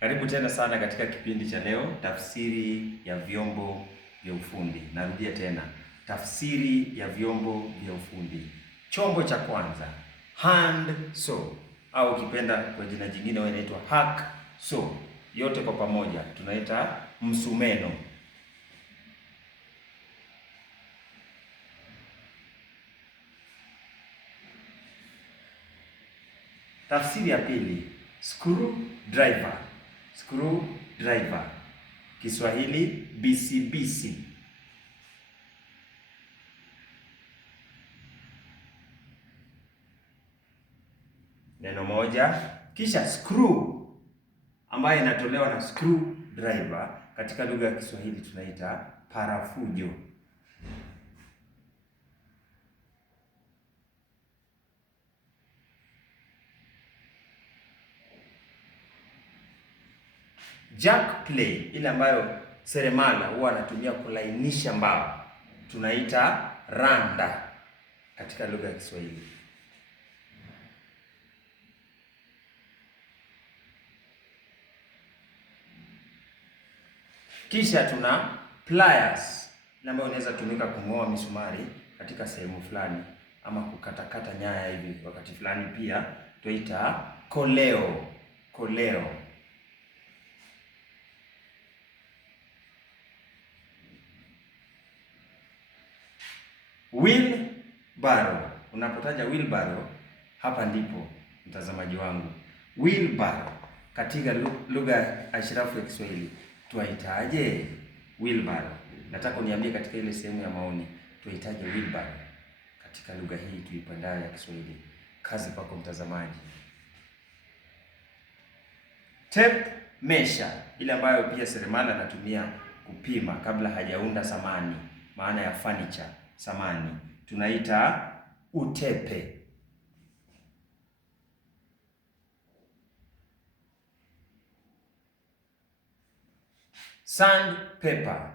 Karibu tena sana katika kipindi cha leo, tafsiri ya vyombo vya ufundi. Narudia tena, tafsiri ya vyombo vya ufundi. Chombo cha kwanza, hand saw, au ukipenda kwa jina jingine wewe inaitwa hack saw. Yote kwa pamoja tunaita msumeno. Tafsiri ya pili, screwdriver. Screwdriver, Kiswahili bisibisi. Neno moja. Kisha screw ambayo inatolewa na screwdriver, katika lugha ya Kiswahili tunaita parafujo. Jack plane, ile ambayo seremala huwa anatumia kulainisha mbao, tunaita randa katika lugha ya Kiswahili. Kisha tuna pliers, ile ambayo inaweza tumika kung'oa misumari katika sehemu fulani ama kukatakata nyaya hivi wakati fulani. Pia tuita koleo. Wheelbarrow. Unapotaja wheelbarrow, hapa ndipo mtazamaji wangu, wheelbarrow katika lugha ashirafu ya Kiswahili tuaitaje wheelbarrow? Nataka uniambie katika ile sehemu ya maoni, tuaitaje wheelbarrow katika lugha hii tuipendayo ya Kiswahili. Kazi kwako mtazamaji. Tape measure, ile ambayo pia seremala anatumia kupima kabla hajaunda samani, maana ya furniture, samani, tunaita utepe. Sandpaper,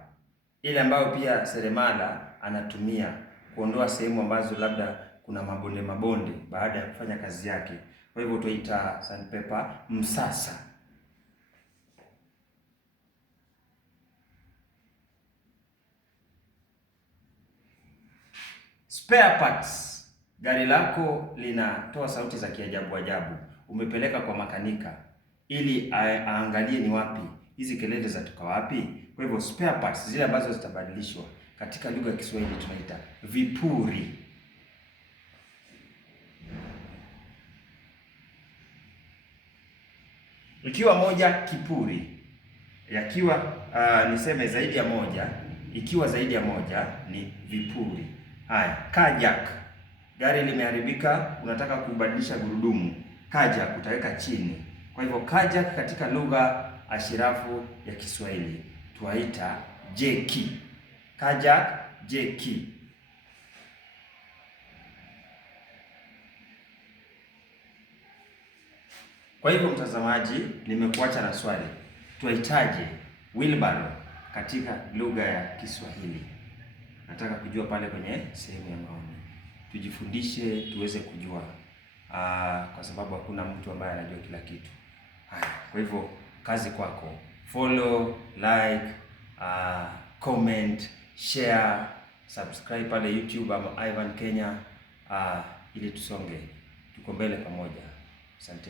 ile ambayo pia seremala anatumia kuondoa sehemu ambazo labda kuna mabonde baada ya kufanya kazi yake. Kwa hivyo tuita sandpaper msasa. Spare parts, gari lako linatoa sauti za kiajabu ajabu, umepeleka kwa makanika ili aangalie ni wapi hizi kelele zatoka wapi. Kwa hivyo spare parts zile ambazo zitabadilishwa, katika lugha ya Kiswahili tunaita vipuri. Ikiwa moja, kipuri. Yakiwa niseme zaidi ya moja, ikiwa zaidi ya moja ni vipuri. Haya, kajak, gari limeharibika, unataka kubadilisha gurudumu, kajak utaweka chini. Kwa hivyo kajak katika lugha ashirafu ya Kiswahili tuaita jeki. Kajak, jeki. Kwa hivyo mtazamaji, nimekuacha na swali, tuaitaje wheelbarrow katika lugha ya Kiswahili? Nataka kujua pale kwenye sehemu ya maoni, tujifundishe tuweze kujua, kwa sababu hakuna mtu ambaye anajua kila kitu. Haya, kwa hivyo kazi kwako, follow, like, comment, share, subscribe pale YouTube ama Ivan Kenya, ili tusonge, tuko mbele pamoja. Asante.